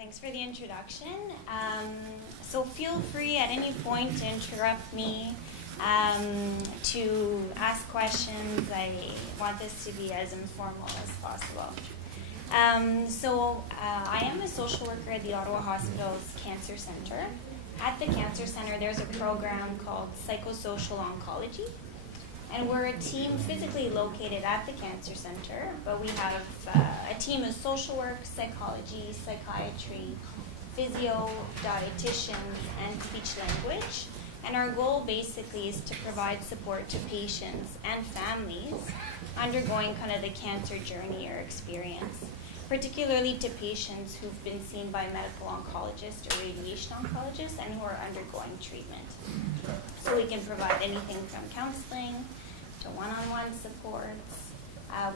thanks for the introduction. So feel free at any point to interrupt me, to ask questions. I want this to be as informal as possible. I am a social worker at the Ottawa Hospital's Cancer Centre. At the Cancer Centre, there's a program called Psychosocial Oncology. And we're a team physically located at the Cancer Centre, but we have a team of social work, psychology, psychiatry, physio, dietitians, and speech language. And our goal basically is to provide support to patients and families undergoing kind of the cancer journey or experience, particularly to patients who've been seen by medical oncologists or radiation oncologists and who are undergoing treatment. So we can provide anything from counseling to one-on-one supports.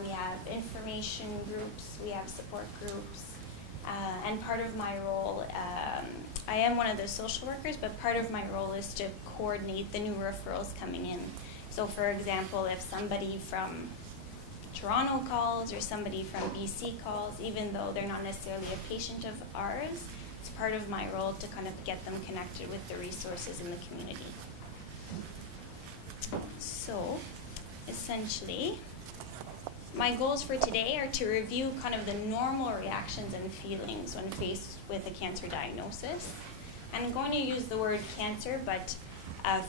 We have information groups, we have support groups, and part of my role, I am one of the social workers, but part of my role is to coordinate the new referrals coming in. So for example, if somebody from Toronto calls or somebody from BC calls, even though they're not necessarily a patient of ours, it's part of my role to kind of get them connected with the resources in the community. So, essentially, my goals for today are to review kind of the normal reactions and feelings when faced with a cancer diagnosis. And I'm going to use the word cancer, but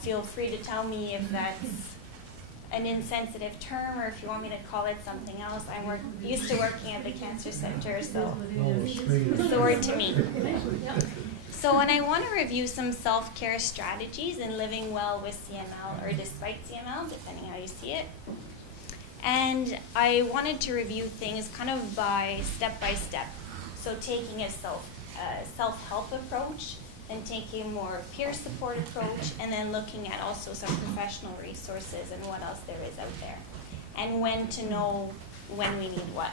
feel free to tell me if that's an insensitive term or if you want me to call it something else. I'm used to working at the Cancer Centre, so it's the word to me. So, and I want to review some self-care strategies in living well with CML or despite CML, depending how you see it. And I wanted to review things kind of by step. So taking a self-help approach, then taking a more peer support approach, and then looking at also some professional resources and what else there is out there, and when to know when we need what.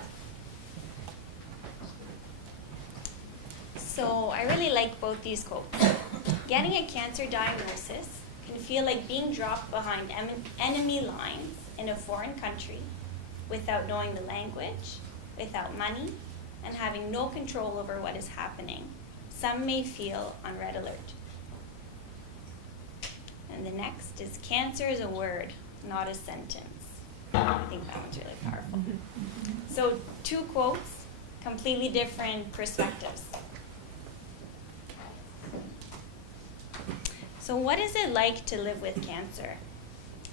So I really like both these quotes. Getting a cancer diagnosis can feel like being dropped behind enemy lines in a foreign country without knowing the language, without money, and having no control over what is happening. Some may feel on red alert. And the next is cancer is a word, not a sentence. I think that one's really powerful. So 2 quotes, completely different perspectives. So what is it like to live with cancer?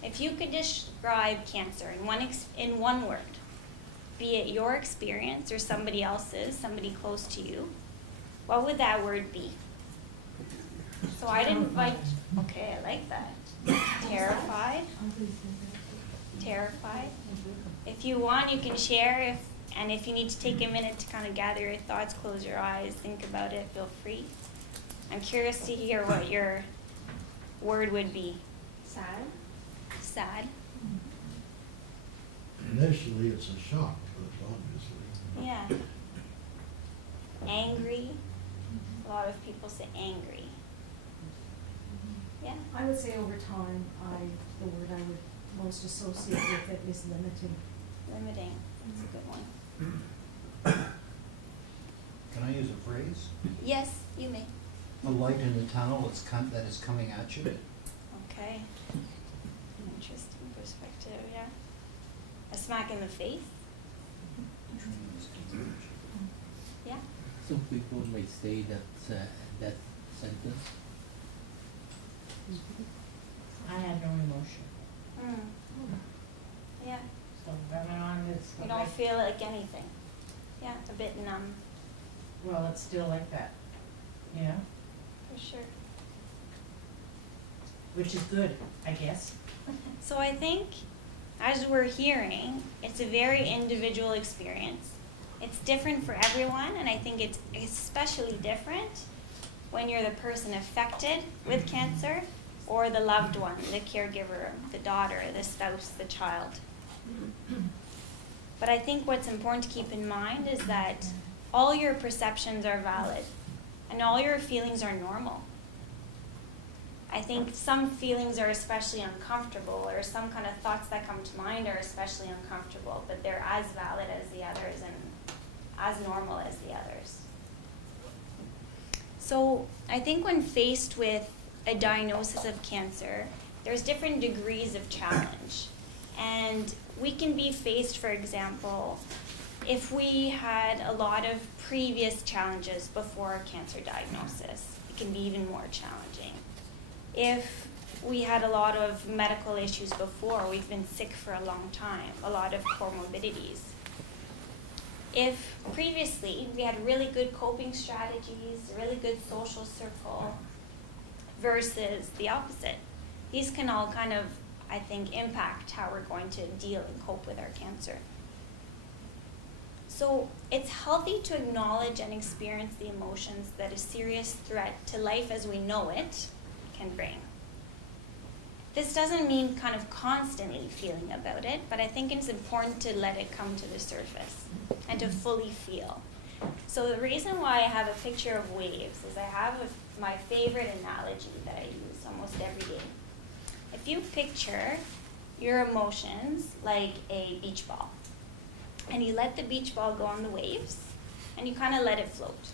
If you could describe cancer in one word, be it your experience or somebody else's, somebody close to you, what would that word be? So I'd invite, okay, I like that. Terrified. Terrified. If you want, you can share, and if you need to take a minute to kind of gather your thoughts, close your eyes, think about it, feel free. I'm curious to hear what your word would be. Sad. Sad. Initially, it's a shock to us, obviously. Yeah. Angry. A lot of people say angry. Yeah. I would say over time, the word I would most associate with it is limiting. Limiting. That's a good one. Can I use a phrase? Yes, you may. A light in the tunnel that is coming at you. Okay. Interesting perspective, yeah. A smack in the face. Yeah. Some people may say that that sentence. I had no emotion. Yeah. So going on this. You don't feel like anything. Yeah, a bit numb. Well, it's still like that, you know, For sure. which is good, I guess. So I think, as we're hearing, it's a very individual experience. It's different for everyone, and I think it's especially different when you're the person affected with cancer or the loved one, the caregiver, the daughter, the spouse, the child. But I think what's important to keep in mind is that all your perceptions are valid and all your feelings are normal. I think some feelings are especially uncomfortable, or some kind of thoughts that come to mind are especially uncomfortable, but they're as valid as the others and as normal as the others. So I think when faced with a diagnosis of cancer, there's different degrees of challenge. And we can be faced, for example, if we had a lot of previous challenges before a cancer diagnosis, it can be even more challenging. If we had a lot of medical issues before, we've been sick for a long time, a lot of comorbidities. If previously we had really good coping strategies, a really good social circle, versus the opposite, these can all kind of, I think, impact how we're going to deal and cope with our cancer. So it's healthy to acknowledge and experience the emotions that a serious threat to life as we know it can bring. This doesn't mean kind of constantly feeling about it, but I think it's important to let it come to the surface and to fully feel. So the reason why I have a picture of waves is I have my favorite analogy that I use almost every day. If you picture your emotions like a beach ball, and you let the beach ball go on the waves, and you kind of let it float.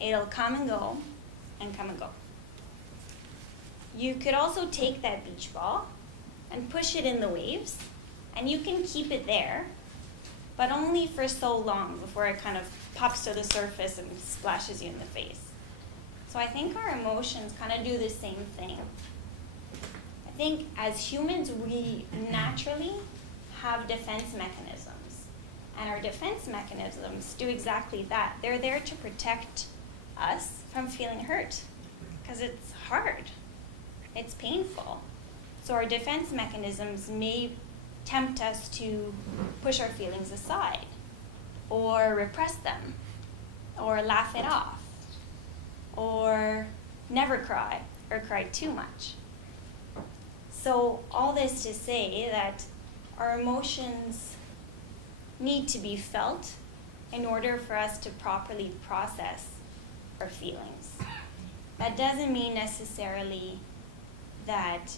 It'll come and go, and come and go. You could also take that beach ball and push it in the waves, and you can keep it there, but only for so long before it kind of pops to the surface and splashes you in the face. So I think our emotions kind of do the same thing. I think as humans, we naturally have defense mechanisms. And our defense mechanisms do exactly that. They're there to protect us from feeling hurt, because it's hard. It's painful. So our defense mechanisms may tempt us to push our feelings aside, or repress them, or laugh it off, or never cry, or cry too much. So all this to say that our emotions need to be felt in order for us to properly process our feelings. That doesn't mean necessarily that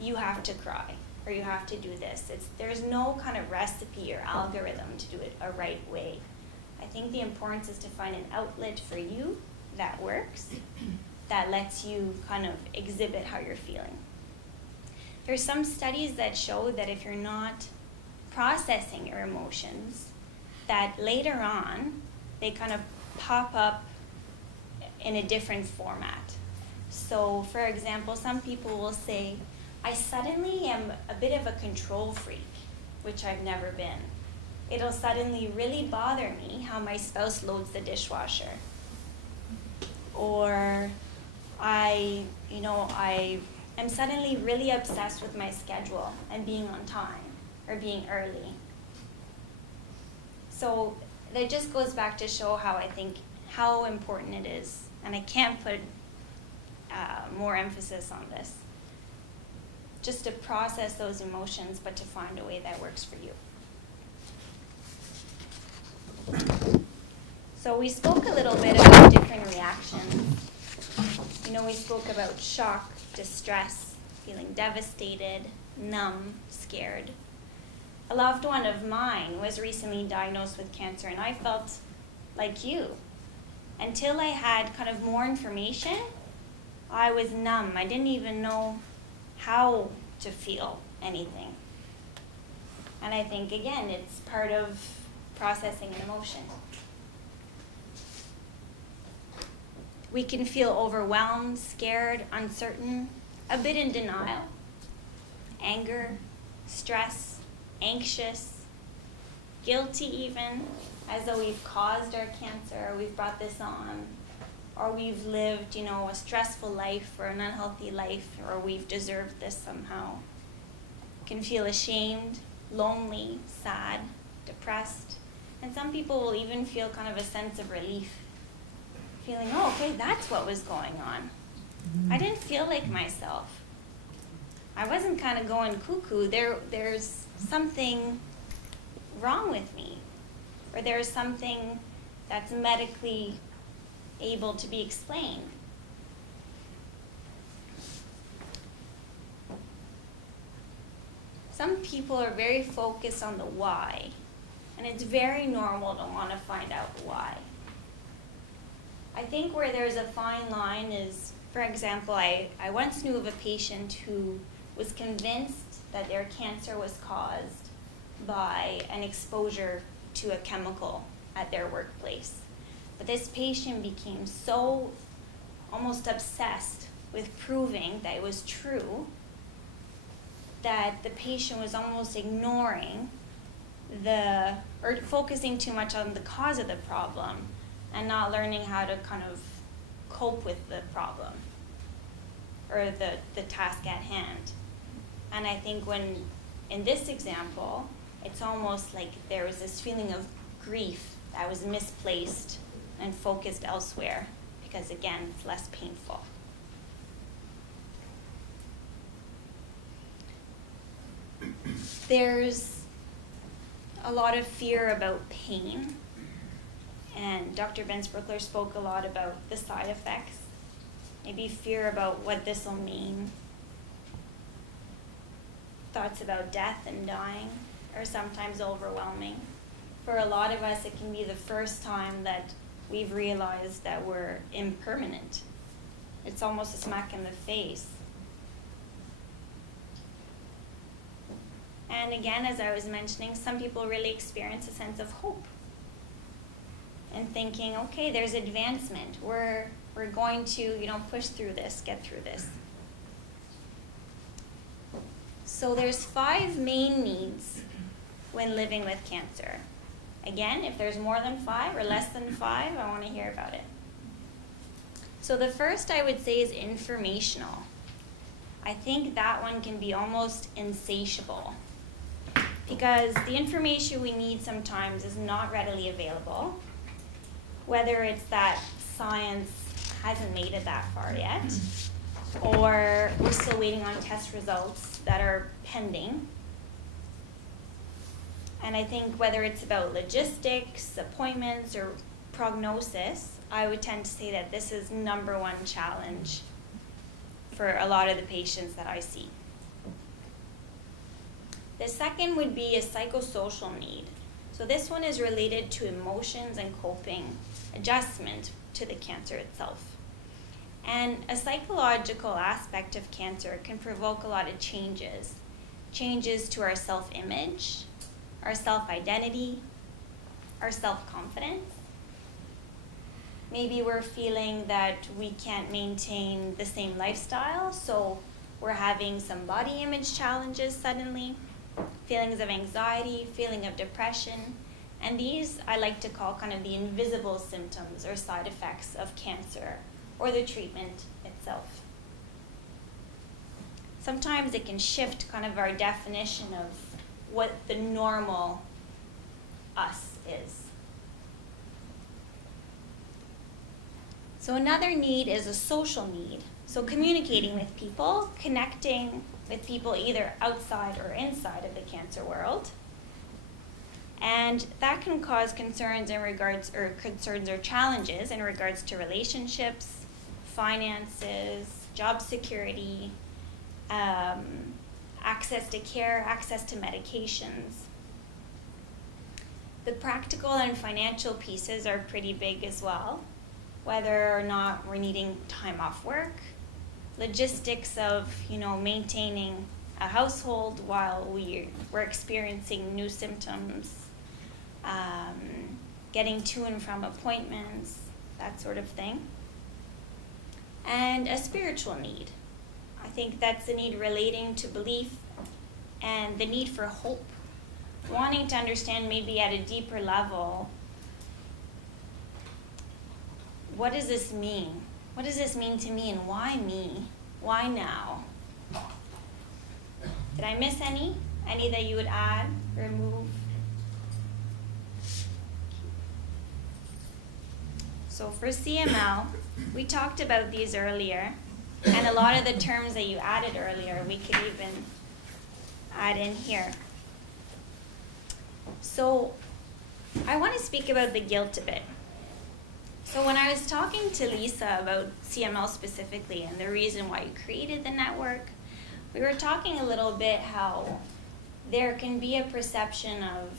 you have to cry or you have to do this. There's no kind of recipe or algorithm to do it a right way. I think the importance is to find an outlet for you that works, that lets you kind of exhibit how you're feeling. There's some studies that show that if you're not processing your emotions, that later on they kind of pop up in a different format. So for example, some people will say, I suddenly am a bit of a control freak, which I've never been. It'll suddenly really bother me how my spouse loads the dishwasher. Or I am suddenly really obsessed with my schedule and being on time or being early. So that just goes back to show how important it is, and I can't put more emphasis on this, just to process those emotions, but to find a way that works for you. So we spoke a little bit about different reactions. We spoke about shock, distress, feeling devastated, numb, scared. A loved one of mine was recently diagnosed with cancer, and I felt like you. Until I had kind of more information, I was numb. I didn't even know how to feel anything. And I think, again, it's part of processing an emotion. We can feel overwhelmed, scared, uncertain, a bit in denial, anger, stress, anxious, guilty even, as though we've caused our cancer, or we've brought this on, or we've lived, a stressful life or an unhealthy life, or we've deserved this somehow. Can feel ashamed, lonely, sad, depressed, and some people will even feel kind of a sense of relief, feeling, oh, okay, that's what was going on. I didn't feel like myself. I wasn't kind of going cuckoo. There's something wrong with me, or there's something that's medically able to be explained. Some people are very focused on the why, and it's very normal to want to find out why. I think where there's a fine line is, for example, I once knew of a patient who was convinced that their cancer was caused by an exposure to a chemical at their workplace. But this patient became so almost obsessed with proving that it was true that the patient was almost ignoring or focusing too much on the cause of the problem and not learning how to kind of cope with the problem or the task at hand. And I think when, in this example, it's almost like there was this feeling of grief that was misplaced and focused elsewhere because, again, it's less painful. There's a lot of fear about pain, and Dr. Bensbruckler spoke a lot about the side effects, maybe fear about what this will mean. Thoughts about death and dying are sometimes overwhelming. For a lot of us, it can be the first time that we've realized that we're impermanent. It's almost a smack in the face. And again, as I was mentioning, some people really experience a sense of hope and thinking, okay, there's advancement. We're going to, push through this, get through this. So there's 5 main needs when living with cancer. Again, if there's more than 5 or less than 5, I want to hear about it. So the first I would say is informational. I think that one can be almost insatiable because the information we need sometimes is not readily available, whether it's that science hasn't made it that far yet, or we're still waiting on test results that are pending. And I think whether it's about logistics, appointments, or prognosis, I would tend to say that this is #1 challenge for a lot of the patients that I see. The second would be a psychosocial need. So this one is related to emotions and coping, adjustment to the cancer itself. And a psychological aspect of cancer can provoke a lot of changes. Changes to our self-image, our self-identity, our self-confidence. Maybe we're feeling that we can't maintain the same lifestyle, so we're having some body image challenges suddenly, feelings of anxiety, feeling of depression, and these I like to call kind of the invisible symptoms or side effects of cancer or the treatment itself. Sometimes it can shift kind of our definition of what the normal us is. So another need is a social need. So communicating with people, connecting with people either outside or inside of the cancer world. And that can cause concerns or challenges in regards to relationships, finances, job security, access to care, access to medications. The practical and financial pieces are pretty big as well, whether or not we're needing time off work, logistics of maintaining a household while we're experiencing new symptoms, getting to and from appointments, that sort of thing. And a spiritual need. I think that's the need relating to belief and the need for hope. Wanting to understand maybe at a deeper level, what does this mean? What does this mean to me and why me? Why now? Did I miss any? Any that you would add, remove? So for CML, we talked about these earlier, and a lot of the terms that you added earlier, we could even add in here. So I want to speak about the guilt a bit. So when I was talking to Lisa about CML specifically and the reason why you created the network, we were talking a little bit how there can be a perception of,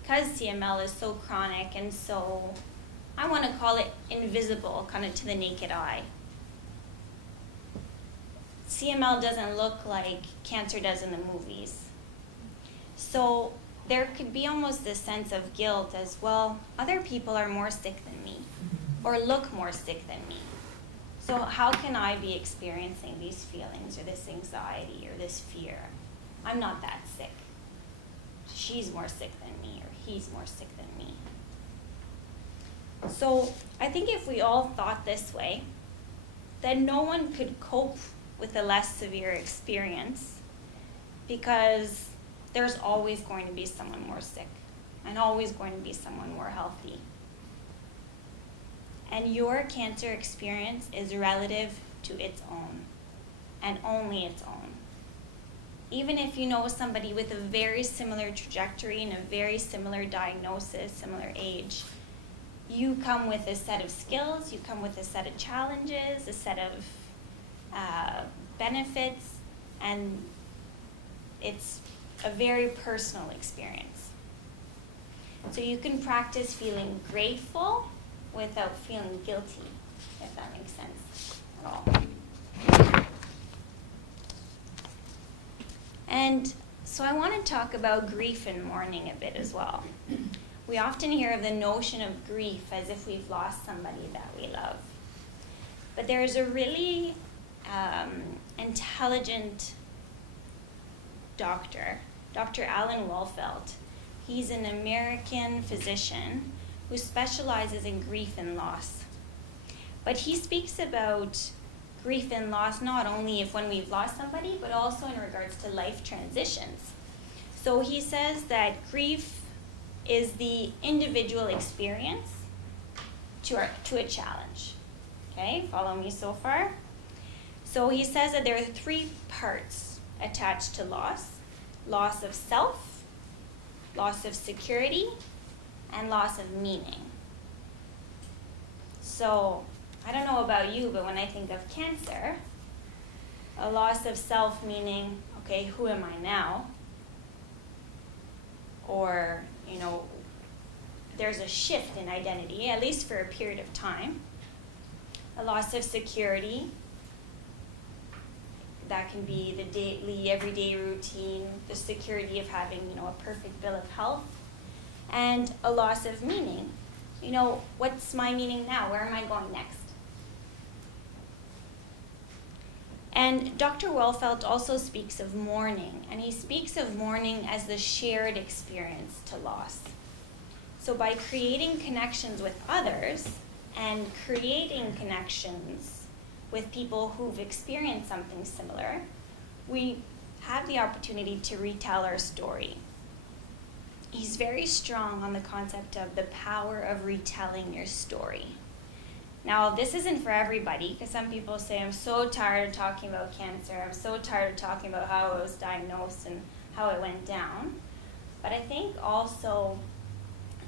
because CML is so chronic and so I want to call it invisible, kind of to the naked eye. CML doesn't look like cancer does in the movies. So there could be almost this sense of guilt as, well, other people are more sick than me or look more sick than me. So how can I be experiencing these feelings or this anxiety or this fear? I'm not that sick. She's more sick than me, or he's more sick than me. So I think if we all thought this way, then no one could cope with a less severe experience, because there's always going to be someone more sick and always going to be someone more healthy. And your cancer experience is relative to its own, and only its own. Even if you know somebody with a very similar trajectory and a very similar diagnosis, similar age, you come with a set of skills, you come with a set of challenges, a set of benefits, and it's a very personal experience. So you can practice feeling grateful without feeling guilty, if that makes sense at all. And so I want to talk about grief and mourning a bit as well. We often hear of the notion of grief as if we've lost somebody that we love. But there's a really intelligent doctor, Dr. Alan Wolfelt. He's an American physician who specializes in grief and loss. But he speaks about grief and loss not only if when we've lost somebody, but also in regards to life transitions. So he says that grief is the individual experience to a challenge. Okay, follow me so far? So he says that there are 3 parts attached to loss: loss of self, loss of security, and loss of meaning. So I don't know about you, but when I think of cancer, a loss of self meaning, okay, who am I now? Or, you know, there's a shift in identity, at least for a period of time. A loss of security, that can be the daily, everyday routine, the security of having, you know, a perfect bill of health. And a loss of meaning. You know, what's my meaning now? Where am I going next? And Dr. Wolfelt also speaks of mourning, and he speaks of mourning as the shared experience to loss. So by creating connections with others and creating connections with people who've experienced something similar, we have the opportunity to retell our story. He's very strong on the concept of the power of retelling your story. Now, this isn't for everybody, because some people say, I'm so tired of talking about cancer, I'm so tired of talking about how I was diagnosed and how it went down. But I think also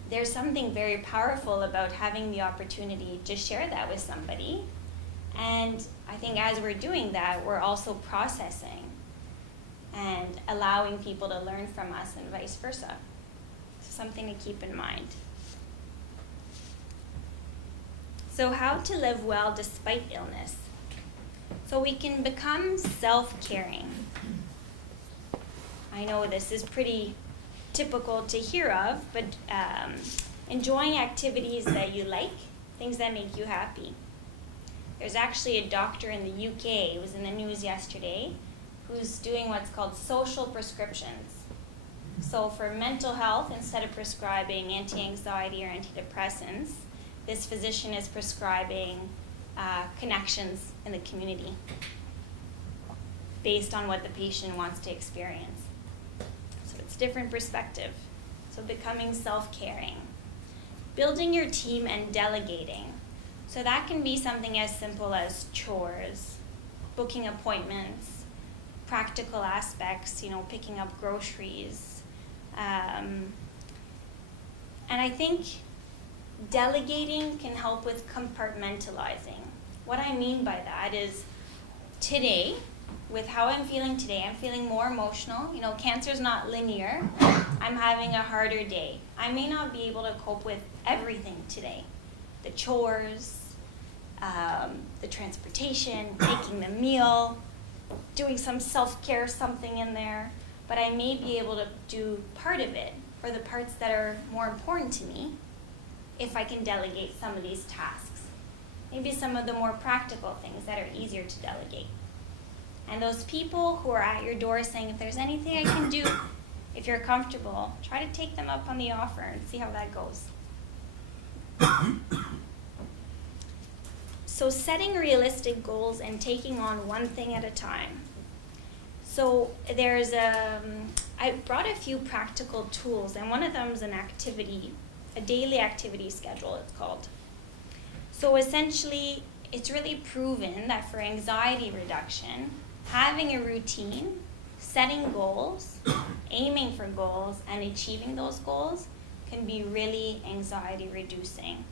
there's something very powerful about having the opportunity to share that with somebody. And I think as we're doing that, we're also processing and allowing people to learn from us and vice versa. So something to keep in mind. So how to live well despite illness. So we can become self-caring. I know this is pretty typical to hear of, but enjoying activities that you like, things that make you happy. There's actually a doctor in the UK, it was in the news yesterday, who's doing what's called social prescriptions. So for mental health, instead of prescribing anti-anxiety or antidepressants, this physician is prescribing connections in the community based on what the patient wants to experience. So it's different perspective. So becoming self-caring. Building your team and delegating. So that can be something as simple as chores, booking appointments, practical aspects, you know, picking up groceries. And I think delegating can help with compartmentalizing. What I mean by that is today, with how I'm feeling today, I'm feeling more emotional. You know, cancer's not linear. I'm having a harder day. I may not be able to cope with everything today. the chores, the transportation, making the meal, doing some self-care, something in there, but I may be able to do part of it, or the parts that are more important to me, if I can delegate some of these tasks. Maybe some of the more practical things that are easier to delegate. And those people who are at your door saying, if there's anything I can do, if you're comfortable, try to take them up on the offer and see how that goes. So setting realistic goals and taking on one thing at a time. So there's I brought a few practical tools, and one of them is an activity, a daily activity schedule it's called. So essentially, it's really proven that for anxiety reduction, having a routine, setting goals, aiming for goals, and achieving those goals can be really anxiety reducing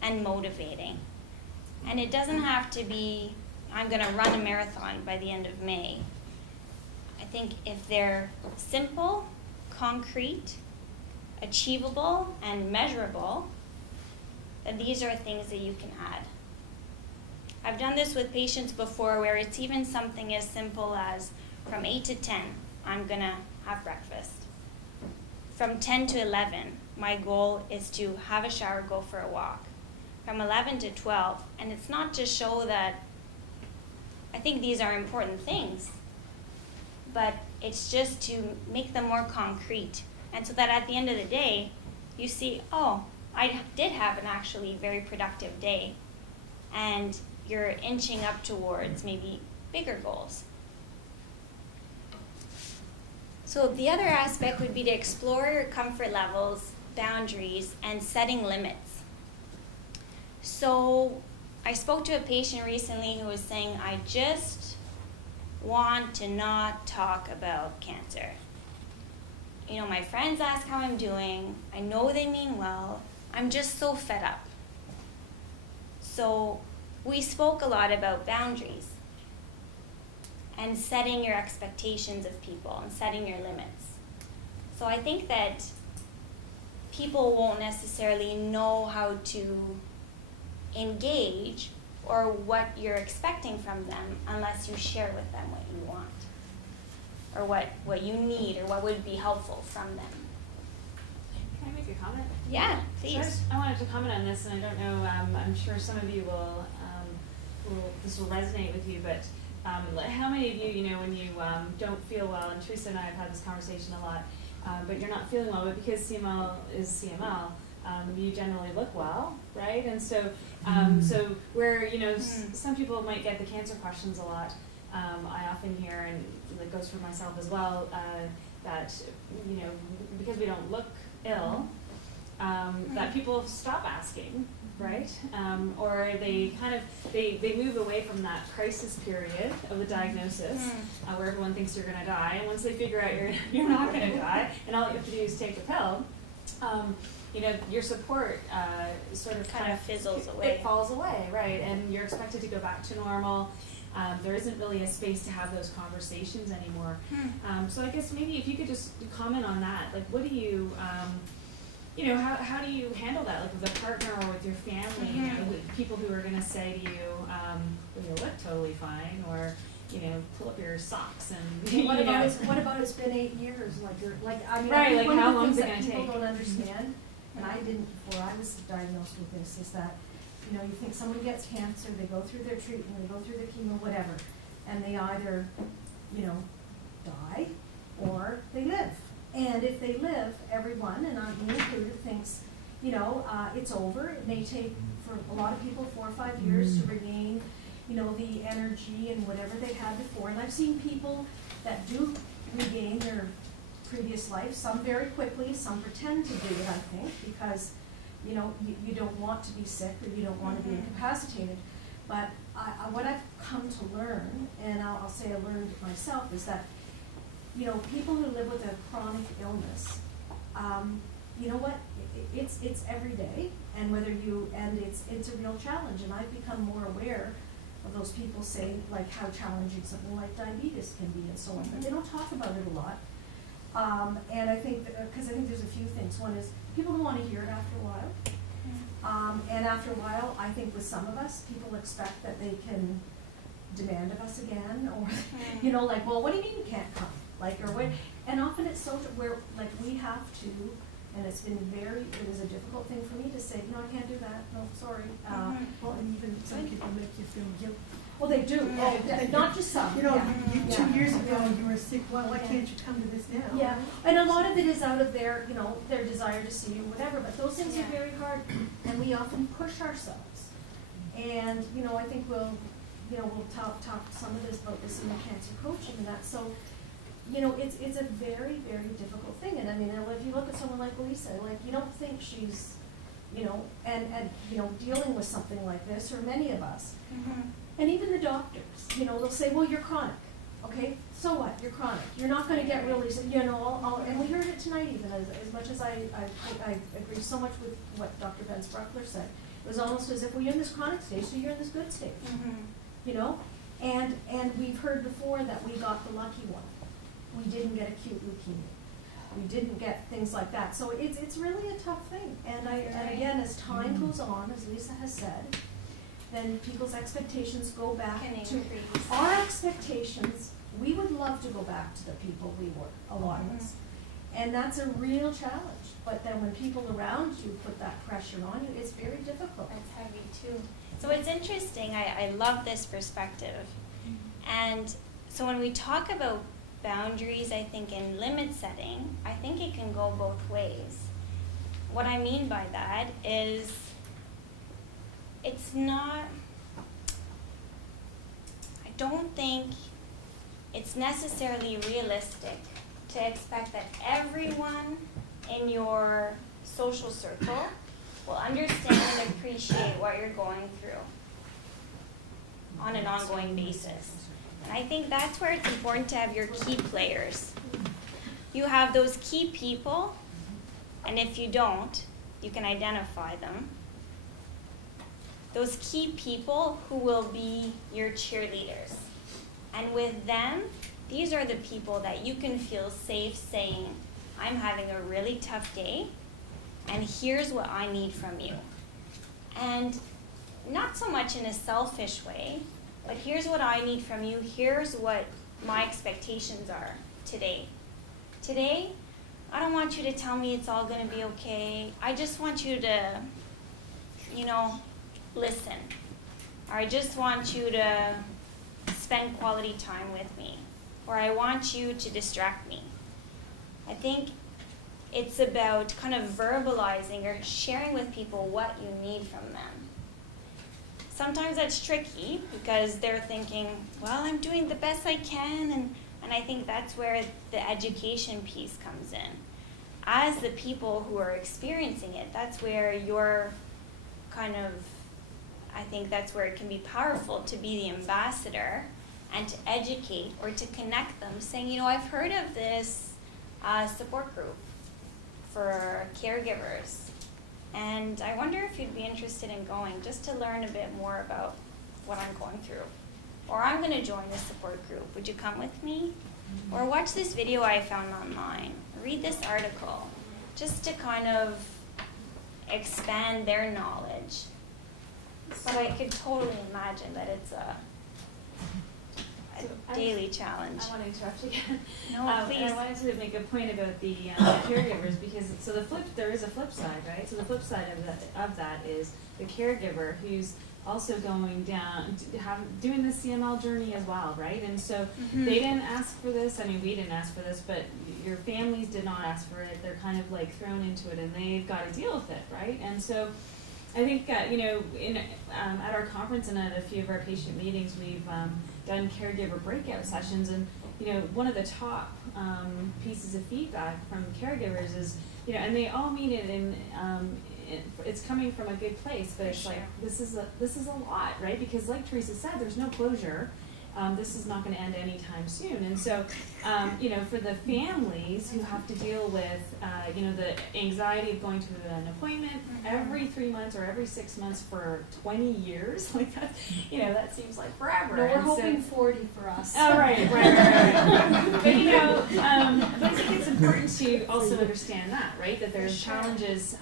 and motivating. And it doesn't have to be, I'm going to run a marathon by the end of May. I think if they're simple, concrete, achievable, and measurable, then these are things that you can add. I've done this with patients before where it's even something as simple as from 8 to 10, I'm going to have breakfast. From 10 to 11, my goal is to have a shower, go for a walk. From 11 to 12, and it's not to show that I think these are important things, but it's just to make them more concrete. And so that at the end of the day, you see, oh, I did have an actually very productive day, and you're inching up towards maybe bigger goals. So the other aspect would be to explore your comfort levels, boundaries, and setting limits. So I spoke to a patient recently who was saying, I just want to not talk about cancer. You know, my friends ask how I'm doing. I know they mean well. I'm just so fed up. So we spoke a lot about boundaries and setting your expectations of people and setting your limits. So I think that people won't necessarily know how to engage or what you're expecting from them unless you share with them what you want or what you need or what would be helpful from them. Can I make a comment? Yeah, please. I wanted to comment on this, and I don't know, I'm sure some of you will this will resonate with you, but how many of you, when you don't feel well, and Teresa and I have had this conversation a lot, but you're not feeling well, but because CML is CML, you generally look well, right? And so, so where, some people might get the cancer questions a lot, I often hear, and it goes for myself as well, that, because we don't look ill, that people stop asking, right? Or they kind of, they move away from that crisis period of the diagnosis, where everyone thinks you're gonna die, and once they figure out you're not gonna die, and all you have to do is take the pill, your support sort of kind of fizzles away. It falls away, right? And you're expected to go back to normal. There isn't really a space to have those conversations anymore. So I guess maybe if you could just comment on that, like what do you, how do you handle that, like with a partner or with your family, with people who are going to say to you, well, you look totally fine, or pull up your socks and what about it's been 8 years? I right, think like how long is it going going to take? People don't understand, and I didn't before I was diagnosed with this, is that you think someone gets cancer, they go through their treatment, they go through their chemo, whatever, and they either die or they live. And if they live, everyone, and I'm included, thinks it's over. It may take for a lot of people 4 or 5 years to regain the energy and whatever they had before. And I've seen people that do regain their previous life, some very quickly, some pretend to do it, I think, because, you don't want to be sick or you don't want to be incapacitated. But what I've come to learn, and I'll say I learned it myself, is that, people who live with a chronic illness, you know what, it's every day, and it's a real challenge, and I've become more aware of those people say, like, how challenging something like diabetes can be and so on, but they don't talk about it a lot. And I think, because I think there's a few things. One is, people don't want to hear it after a while. And after a while, I think with some of us, people expect that they can demand of us again, or, you know, like, well, what do you mean you can't come? Like, or what, and often it's so, where, like, we have to, and it was a difficult thing for me to say, no, I can't do that, no, sorry. Well, and even some people make you feel guilty. Well, they do, not just some. You know, Yeah. 2 years ago you were sick, well, why can't you come to this now? Yeah, and a lot of it is out of their, you know, their desire to see you, whatever, but those things are very hard, and we often push ourselves. And, you know, I think we'll talk some of this about this in the cancer coaching and that, so, you know, it's a very, very difficult thing, and I mean, if you look at someone like Lisa, like, you don't think she's, you know, and you know, dealing with something like this, or many of us, and even the doctors, you know, they'll say, well, you're chronic. Okay, so what? You're chronic. You're not going to get really, you know, and we heard it tonight even, as much as I agree so much with what Dr. Benz Bruckler said. It was almost as if we're in this chronic stage, so you're in this good stage, you know? And we've heard before that we got the lucky one. We didn't get acute leukemia. We didn't get things like that. So it's really a tough thing. And again, as time goes on, as Lisa has said, then people's expectations go back to our expectations. We would love to go back to the people we were, a lot of us. And that's a real challenge. But then when people around you put that pressure on you, it's very difficult. That's heavy too. So it's interesting. I love this perspective. And so when we talk about boundaries, I think in limit setting, I think it can go both ways. What I mean by that is it's not, I don't think it's necessarily realistic to expect that everyone in your social circle will understand and appreciate what you're going through on an ongoing basis. And I think that's where it's important to have your key players. You have those key people, and if you don't, you can identify them. Those key people who will be your cheerleaders. And with them, these are the people that you can feel safe saying, I'm having a really tough day, and here's what I need from you. And not so much in a selfish way, but here's what I need from you, here's what my expectations are today. Today, I don't want you to tell me it's all gonna be okay. I just want you to, you know, listen. Or I just want you to spend quality time with me. Or I want you to distract me. I think it's about kind of verbalizing or sharing with people what you need from them. Sometimes that's tricky because they're thinking, well, I'm doing the best I can, and I think that's where the education piece comes in. As the people who are experiencing it, that's where you're kind of, I think that's where it can be powerful to be the ambassador and to educate or to connect them, saying, you know, I've heard of this support group for caregivers, and I wonder if you'd be interested in going just to learn a bit more about what I'm going through. Or I'm going to join this support group. Would you come with me? Or watch this video I found online. Read this article, just to kind of expand their knowledge. But I could totally imagine that it's a daily challenge. I want to interrupt again. No, please. And I wanted to make a point about the caregivers, because there is a flip side, right? So the flip side of that is the caregiver who's also going down, doing the CML journey as well, right? And so they didn't ask for this. I mean, we didn't ask for this, but your families did not ask for it. They're kind of like thrown into it, and they've got to deal with it, right? And so I think, you know, at our conference and at a few of our patient meetings, we've done caregiver breakout sessions, and, you know, one of the top pieces of feedback from caregivers is, you know, and they all mean it in, it's coming from a good place, but it's like, this is a lot, right? Because like Teresa said, there's no closure. This is not going to end anytime soon. And so, you know, for the families who have to deal with, you know, the anxiety of going to an appointment every 3 months or every 6 months for 20 years, like that, you know, that seems like forever. No, we're and hoping 40 for us. Oh, right. But, you know, but I think it's important to also understand that, right? That there's challenges,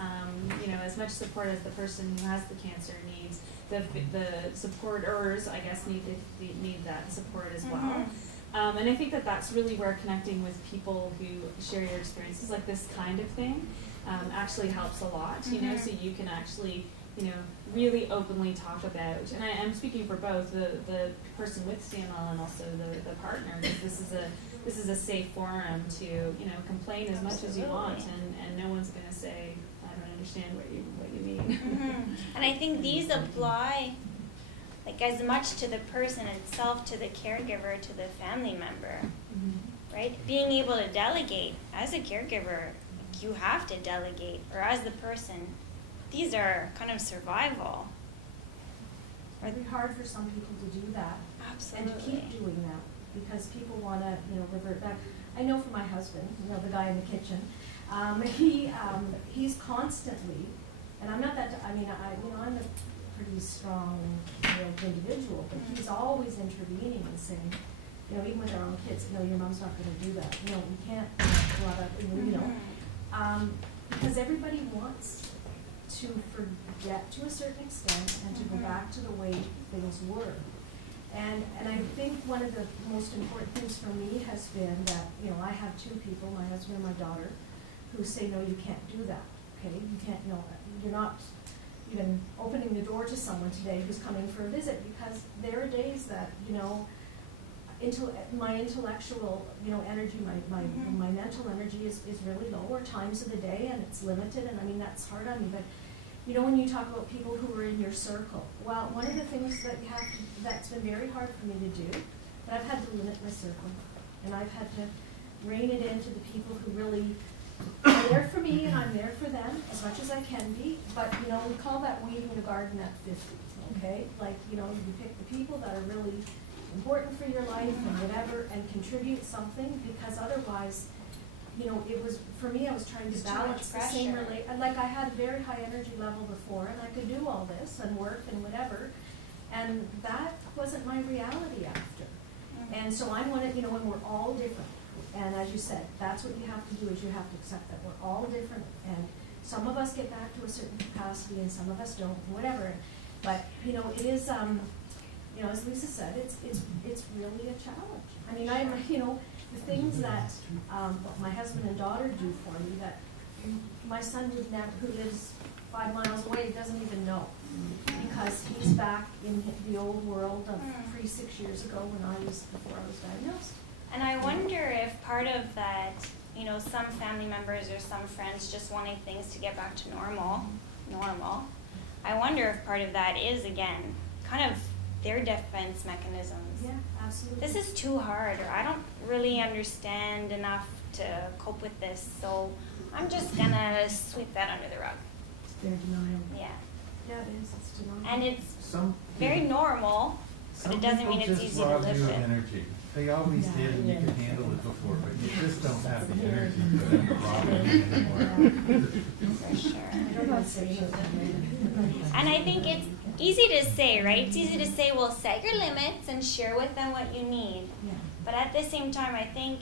you as much support as the person who has the cancer needs, the supporters, I guess, need that support as well. And I think that that's really where connecting with people who share your experiences like this kind of thing actually helps a lot, so you can actually, really openly talk about, and I'm speaking for both the person with CML and also the partner, because this is a safe forum to, complain as much as you want, and no one's going to say, I don't understand what you mean. And I think these apply like as much to the person itself, to the caregiver, to the family member, right? Being able to delegate as a caregiver, you have to delegate, or as the person, these are kind of survival. It'd be hard for some people to do that. Absolutely. And to keep doing that, because people want to, revert back. I know for my husband, the guy in the kitchen, he's constantly, and I'm not that, I'm a pretty strong individual, but he's always intervening and saying, even with our own kids, your mom's not going to do that. We can't go out, because everybody wants to forget to a certain extent and to go back to the way things were. And I think one of the most important things for me has been that, I have two people, my husband and my daughter, who say, no, you can't do that, okay? You can't, you're not even opening the door to someone today who's coming for a visit, because there are days that, my intellectual, energy, my mental energy is really low, or times of the day, and it's limited, and that's hard on me. But when you talk about people who are in your circle, well, one of the things that that's been very hard for me to do, but I've had to limit my circle, and I've had to rein it into the people who really are there for me, and I'm there for them as much as I can be. But we call that weeding the garden at 50. Okay, you pick the people that are really important for your life and whatever, and contribute something, because otherwise, it was, for me, I was trying to balance the same like I had a very high energy level before, and I could do all this and work and whatever, and that wasn't my reality after. And so I'm one of, when we're all different, and as you said, that's what you have to do, is you have to accept that we're all different, and some of us get back to a certain capacity and some of us don't, whatever. But it is, as Lisa said, it's really a challenge. The things that my husband and daughter do for me, that my son would never, who lives 5 miles away, doesn't even know, because he's back in the old world of 6 years ago before I was diagnosed. And I wonder if part of that, some family members or some friends just wanting things to get back to normal. I wonder if part of that is, again, kind of their defense mechanisms. Yeah, absolutely. This is too hard, or I don't really understand enough to cope with this, so I'm just gonna sweep that under the rug. It's their denial. Yeah. Yeah, it is. It's denial. And it's very normal, but it doesn't mean it's easy to live with. Energy. They always did, and you could handle it before, but you just don't have the energy for them to rob it anymore. For sure. And I think it's easy to say, right? It's easy to say, well, set your limits and share with them what you need. Yeah. But at the same time, I think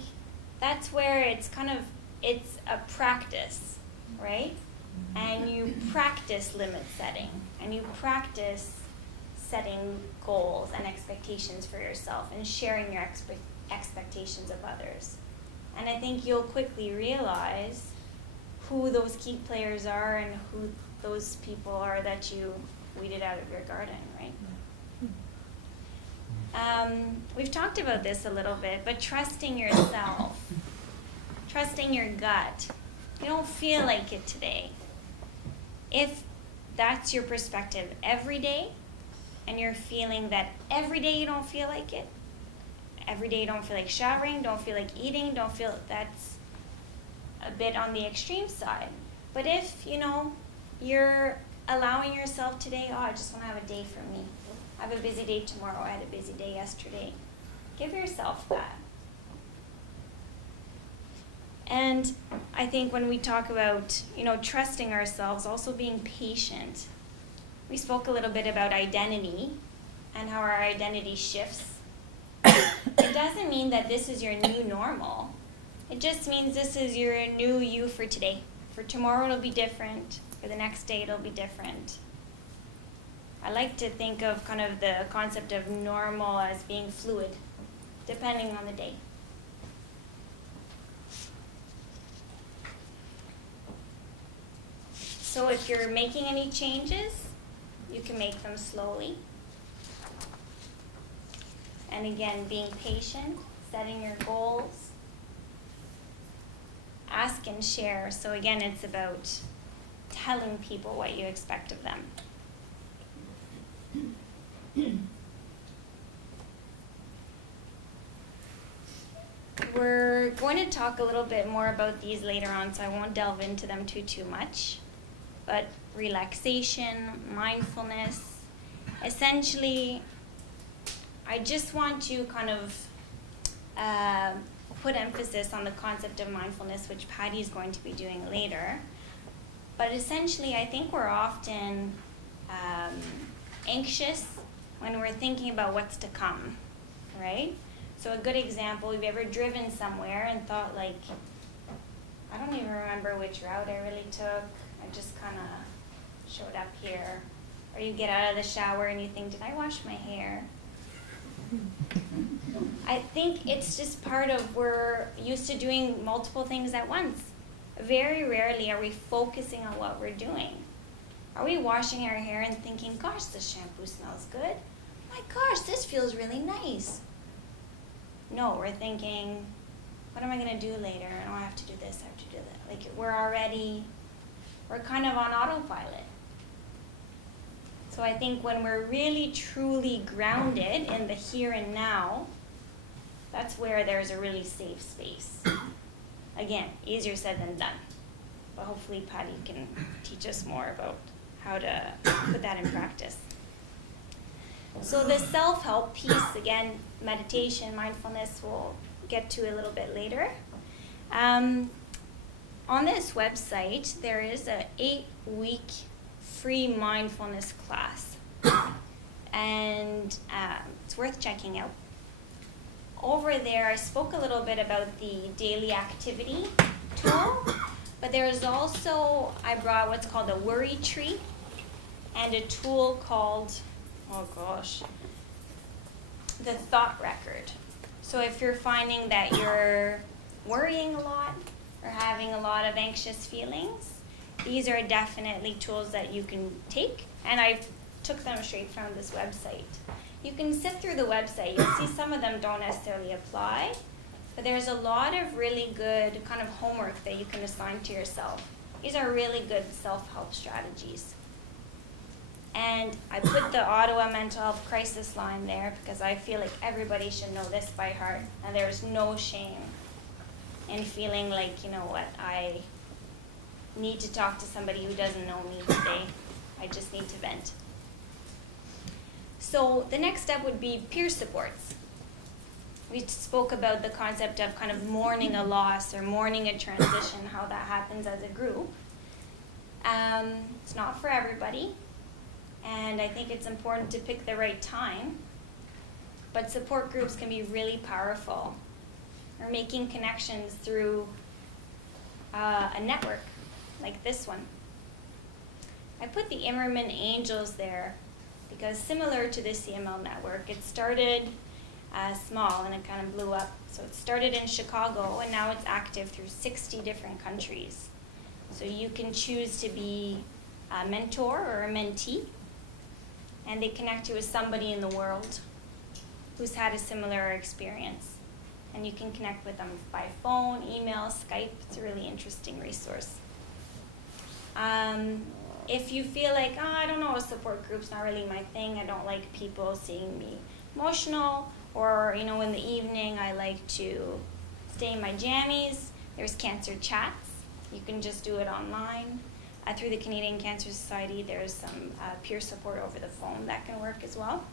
that's where it's it's a practice, right? And you practice limit setting, and you practice setting goals and expectations for yourself and sharing your expectations of others. And I think you'll quickly realize who those key players are and who those people are that you weeded out of your garden, right? We've talked about this a little bit, but trusting yourself, trusting your gut. You don't feel like it today. If that's your perspective every day, and you're feeling that every day you don't feel like it, every day you don't feel like showering, don't feel like eating, don't feel, that's a bit on the extreme side. But if, you're allowing yourself today, I just want to have a day for me. I have a busy day tomorrow, I had a busy day yesterday. Give yourself that. And I think when we talk about, trusting ourselves, also being patient. We spoke a little bit about identity and how our identity shifts. It doesn't mean that this is your new normal. It just means this is your new you for today. For tomorrow it'll be different. or the next day it'll be different. I like to think of kind of the concept of normal as being fluid, depending on the day. So if you're making any changes, you can make them slowly. And again, being patient, setting your goals, ask and share. So again, it's about telling people what you expect of them. We're going to talk a little bit more about these later on, so I won't delve into them too much. But relaxation, mindfulness, essentially, I just want to kind of put emphasis on the concept of mindfulness, which Patty is going to be doing later. But essentially, I think we're often anxious when we're thinking about what's to come, right? So a good example, have you ever driven somewhere and thought like, I don't even remember which route I really took. I just kind of showed up here. Or you get out of the shower and you think, did I wash my hair? I think it's just part of we're used to doing multiple things at once. Very rarely are we focusing on what we're doing. Are we washing our hair and thinking, gosh, this shampoo smells good? My gosh, this feels really nice. No, we're thinking, what am I going to do later? Oh, I have to do this, I have to do that. Like we're kind of on autopilot. So I think when we're really truly grounded in the here and now, that's where there's a really safe space. Again, easier said than done. But hopefully Patty can teach us more about how to put that in practice. So the self-help piece, again, meditation, mindfulness, we'll get to a little bit later. On this website, there is an 8-week free mindfulness class. And it's worth checking out. Over there, I spoke a little bit about the daily activity tool, but there's also, I brought what's called a worry tree and a tool called, oh gosh, the thought record. So if you're finding that you're worrying a lot or having a lot of anxious feelings, these are definitely tools that you can take, and I took them straight from this website. You can sit through the website. You'll see some of them don't necessarily apply, but there's a lot of really good kind of homework that you can assign to yourself. These are really good self-help strategies. And I put the Ottawa Mental Health Crisis line there because I feel like everybody should know this by heart, and there's no shame in feeling like, you know what, I need to talk to somebody who doesn't know me today. I just need to vent. So the next step would be peer supports. We spoke about the concept of kind of mourning a loss or mourning a transition, how that happens as a group. It's not for everybody, and I think it's important to pick the right time, but support groups can be really powerful. Or making connections through a network like this one. I put the Immerman Angels there because similar to the CML network, it started small and it kind of blew up. So it started in Chicago and now it's active through 60 different countries. So you can choose to be a mentor or a mentee, and they connect you with somebody in the world who's had a similar experience. And you can connect with them by phone, email, Skype. It's a really interesting resource. If you feel like, oh, I don't know, a support group's not really my thing, I don't like people seeing me emotional, or you know, in the evening I like to stay in my jammies, there's Cancer Chats. You can just do it online. Through the Canadian Cancer Society, there's some peer support over the phone that can work as well.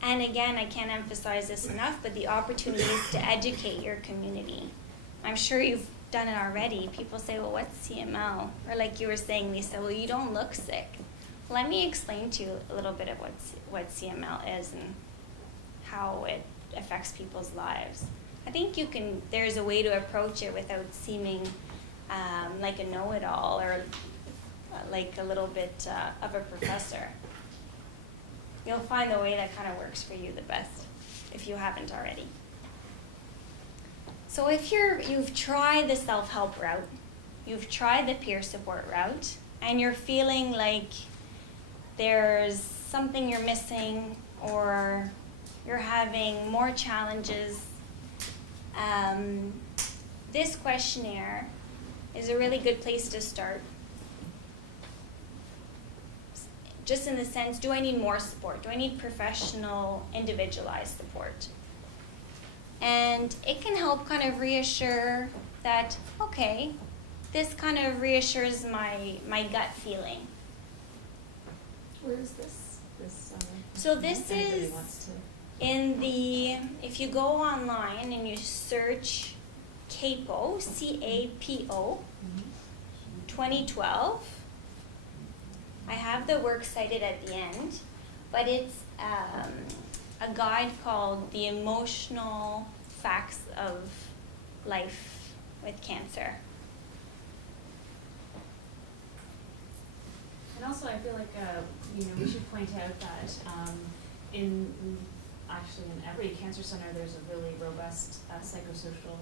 And again, I can't emphasize this enough, but the opportunity is to educate your community. I'm sure you've done it already. People say, well, what's CML? Or like you were saying, Lisa, well, you don't look sick. Let me explain to you a little bit of what CML is and how it affects people's lives. I think there's a way to approach it without seeming like a know-it-all or like a little bit of a professor. You'll find the way that kind of works for you the best, if you haven't already. So if you've tried the self-help route, you've tried the peer support route, and you're feeling like there's something you're missing or you're having more challenges, this questionnaire is a really good place to start. Just in the sense, do I need more support? Do I need professional, individualized support? And it can help kind of reassure that, okay, this kind of reassures my gut feeling. Where is this? So this if anybody is wants to- in the, if you go online and you search CAPO, C-A-P-O, 2012, I have the work cited at the end, but it's a guide called The Emotional Facts of Life with Cancer. And also, I feel like we should point out that in every cancer center, there's a really robust psychosocial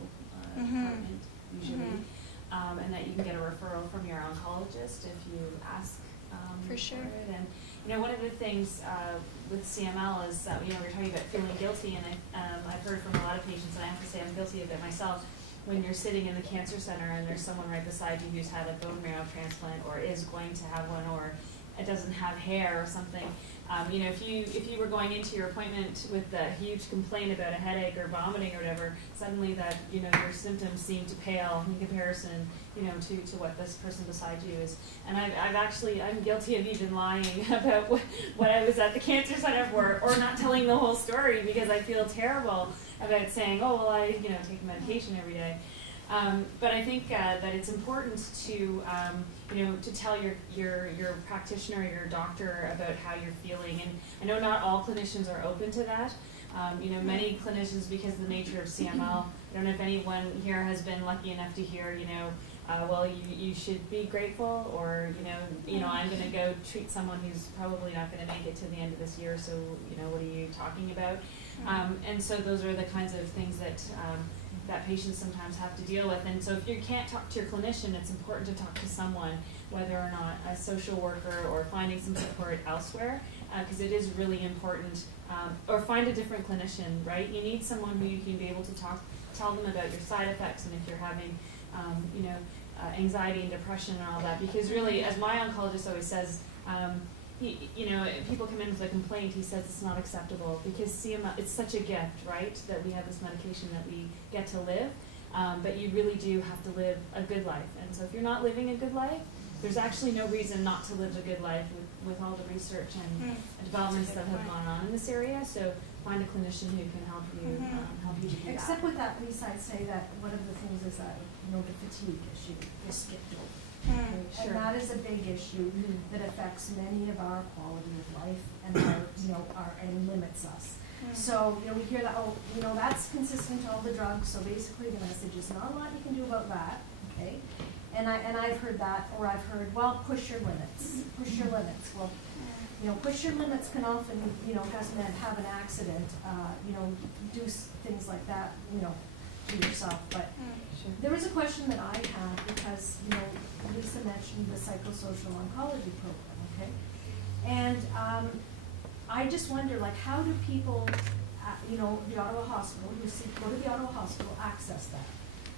department usually, and that you can get a referral from your oncologist if you ask For sure. it. And one of the things with CML is that we're talking about feeling guilty, and I've heard from a lot of patients, and I have to say I'm guilty of it myself. When you're sitting in the cancer center and there's someone right beside you who's had a bone marrow transplant or is going to have one, or it doesn't have hair or something, if you were going into your appointment with a huge complaint about a headache or vomiting or whatever, suddenly that your symptoms seem to pale in comparison to what this person beside you is. And I'm guilty of even lying about what I was at the cancer center for, or not telling the whole story because I feel terrible about saying, oh well, I take medication every day. But I think that it's important to to tell your practitioner, your doctor about how you're feeling. And I know not all clinicians are open to that. Many clinicians, because of the nature of CML, I don't know if anyone here has been lucky enough to hear, well, you should be grateful, or I'm going to go treat someone who's probably not going to make it to the end of this year. So what are you talking about? And so those are the kinds of things that that patients sometimes have to deal with. And so if you can't talk to your clinician, it's important to talk to someone, whether or not a social worker or finding some support elsewhere, because it is really important. Or find a different clinician, right? You need someone who you can be able to tell them about your side effects, and if you're having anxiety and depression and all that. Because really, as my oncologist always says, if people come in with a complaint, he says it's not acceptable, because CML, it's such a gift, right, that we have this medication that we get to live, but you really do have to live a good life. And so if you're not living a good life, there's actually no reason not to live a good life with all the research and developments that have gone on in this area. So find a clinician who can help you to do that. Except with that, Lisa, I'd say that one of the things is that the fatigue issue is skipped over. Sure. And that is a big issue that affects many of our quality of life and limits us. So we hear that, that's consistent to all the drugs. So basically, the message is not a lot you can do about that. Okay, and I've heard that, or I've heard, well, push your limits. Push your limits. Well, push your limits can often doesn't have an accident. Do things like that. To yourself, but. There was a question that I had because, Lisa mentioned the psychosocial oncology program, okay? And I just wonder, how do people, the Ottawa Hospital, go to the Ottawa Hospital, access that?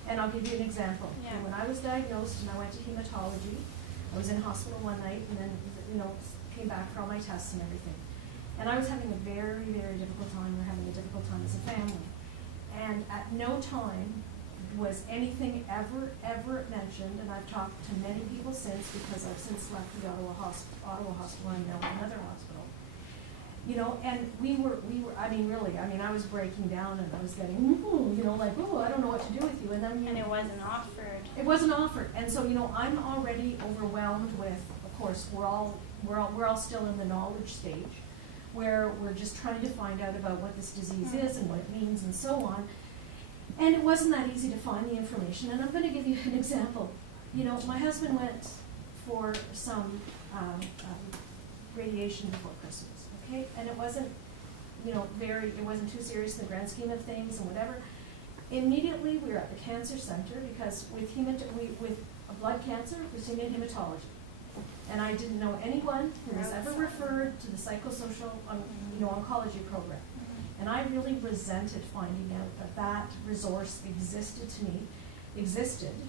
And I'll give you an example. Yeah. When I was diagnosed and I went to hematology, I was in hospital one night and then, came back for all my tests and everything. And I was having a very, very difficult time. We're having a difficult time as a family. And at no time was anything ever mentioned, and I've talked to many people since, because I've since left the Ottawa Hospital, I'm now at another hospital. And we were, I was breaking down, and I was getting, I don't know what to do with you, and then, And it wasn't offered. It wasn't offered, and so, I'm already overwhelmed with, of course, we're all still in the knowledge stage, where we're just trying to find out about what this disease is and what it means and so on. And it wasn't that easy to find the information. And I'm going to give you an example. My husband went for some radiation before Christmas, okay? And it wasn't, you know, it wasn't too serious in the grand scheme of things and whatever. Immediately, we were at the cancer center because with a blood cancer, we seen in hematology. And I didn't know anyone who was ever referred to the psychosocial, oncology program. And I really resented finding out that that resource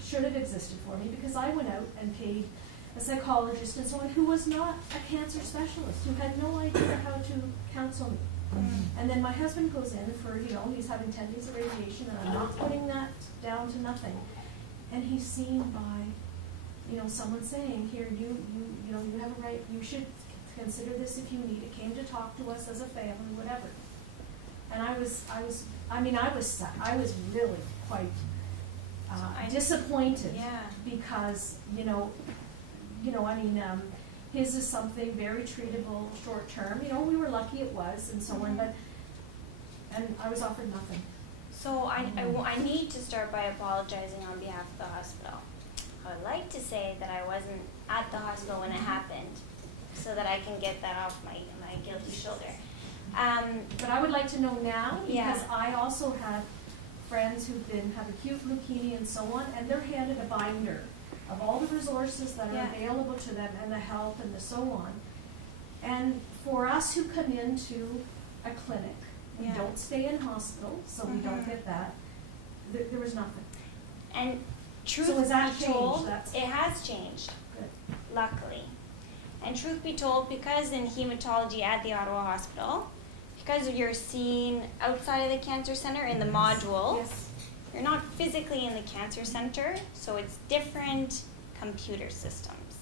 should have existed for me, because I went out and paid a psychologist and so on who was not a cancer specialist, who had no idea how to counsel me. And then my husband goes in for, he's having 10 days of radiation, and I'm not putting that down to nothing. And he's seen by, someone saying, here, you have a right, you should consider this if you need it, came to talk to us as a family, whatever. And I was really quite disappointed, because, his is something very treatable, short term. We were lucky it was, and so on, and I was offered nothing. So I need to start by apologizing on behalf of the hospital. I would like to say that I wasn't at the hospital when it happened, so that I can get that off my guilty shoulder. But I would like to know now, because I also have friends who have acute leukemia and so on, and they're handed a binder of all the resources that are available to them, and the help and the so on. And for us who come into a clinic, we don't stay in hospital, so we don't get that. There was nothing. And truth be told, it has changed, luckily. And truth be told, because in hematology at the Ottawa Hospital, because you're seen outside of the cancer center in the module, you're not physically in the cancer center, so it's different computer systems.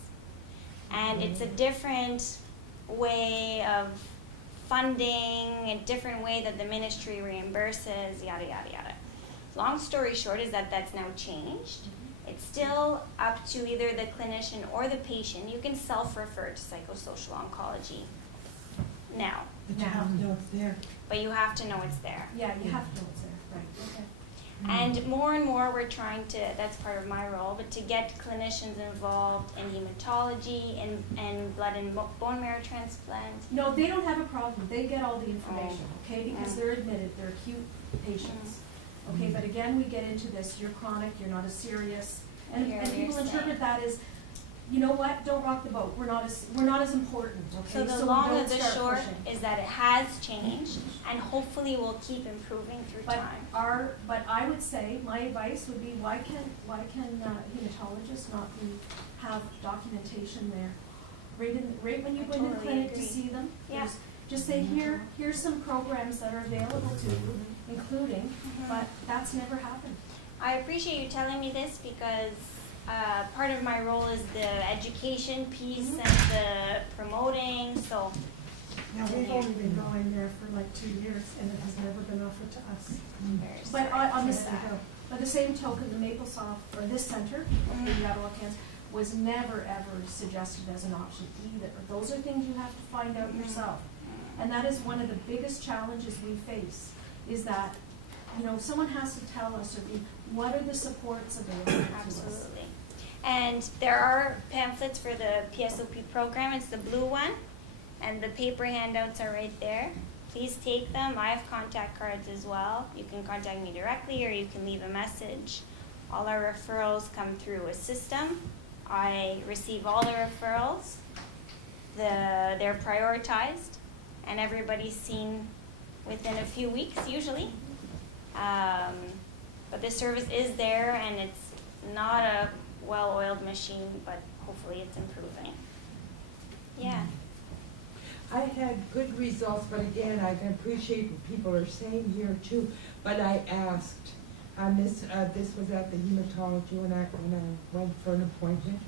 And it's a different way of funding, a different way that the ministry reimburses, yada, yada, yada. Long story short is that that's now changed. It's still up to either the clinician or the patient. You can self-refer to psychosocial oncology now. But you have to know it's there. But you have to know it's there. Yeah, you have to know it's there, right, okay. And more and more we're trying to, that's part of my role, but to get clinicians involved in hematology and blood and bone marrow transplant. No, they don't have a problem. They get all the information, okay, because they're admitted, they're acute patients. Okay, but again, we get into this, you're chronic, you're not as serious, and people interpret that as, you know what, don't rock the boat, we're not as important, okay? So the long and the short is that it has changed, and hopefully will keep improving through time. But I would say, my advice would be, why can hematologists not have documentation there? Right when you go in the clinic to see them, just say, here's some programs that are available to you, including, but that's never happened. I appreciate you telling me this, because part of my role is the education piece and the promoting, so. Now, we've only been going there for like 2 years, and it has never been offered to us. But by the same token, the MapleSoft, or this center, the Ottawa Cancer, was never ever suggested as an option either. Those are things you have to find out yourself. And that is one of the biggest challenges we face, is that, someone has to tell us, what are the supports available to us? Absolutely. And there are pamphlets for the PSOP program. It's the blue one, and the paper handouts are right there. Please take them. I have contact cards as well. You can contact me directly, or you can leave a message. All our referrals come through a system. I receive all the referrals. They're prioritized, and everybody's seen within a few weeks, usually. But the service is there, and it's not a well-oiled machine, but hopefully it's improving. Yeah. I had good results, but again, I can appreciate what people are saying here too. But I asked, this was at the hematology when I went for an appointment,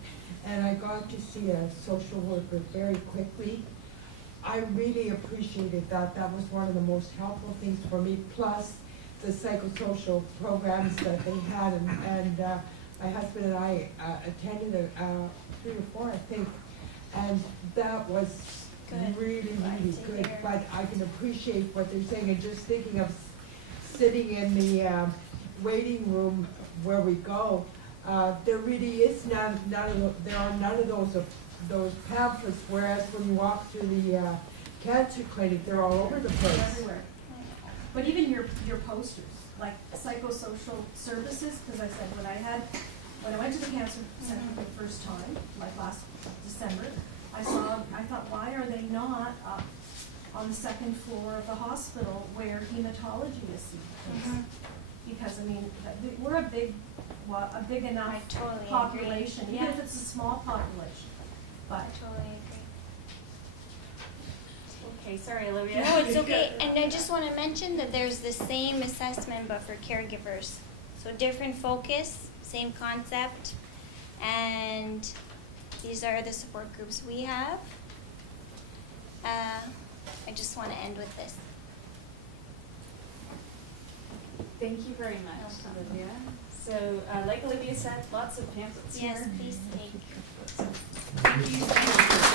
and I got to see a social worker very quickly. I really appreciated that. That was one of the most helpful things for me, plus the psychosocial programs that they had, and my husband and I attended 3 or 4, I think, and that was really good. But I can appreciate what they're saying, and just thinking of sitting in the waiting room where we go, there really is there are none of those pamphlets, whereas when you walk through the cancer clinic, they're all over the place. Everywhere. But even your posters, like psychosocial services, because I said when I went to the cancer center for the first time, like last December, I thought, why are they not up on the second floor of the hospital where hematology is seen? Because I mean, we're a big enough I totally population, agree. even Yeah. if it's a small population. But I totally agree. Okay, sorry, Olivia. No, it's okay. And I just want to mention that there's the same assessment but for caregivers. So different focus, same concept. And these are the support groups we have. I just want to end with this. Thank you very much, Olivia. So, like Olivia said, lots of pamphlets here. Yes, please take. Thank you.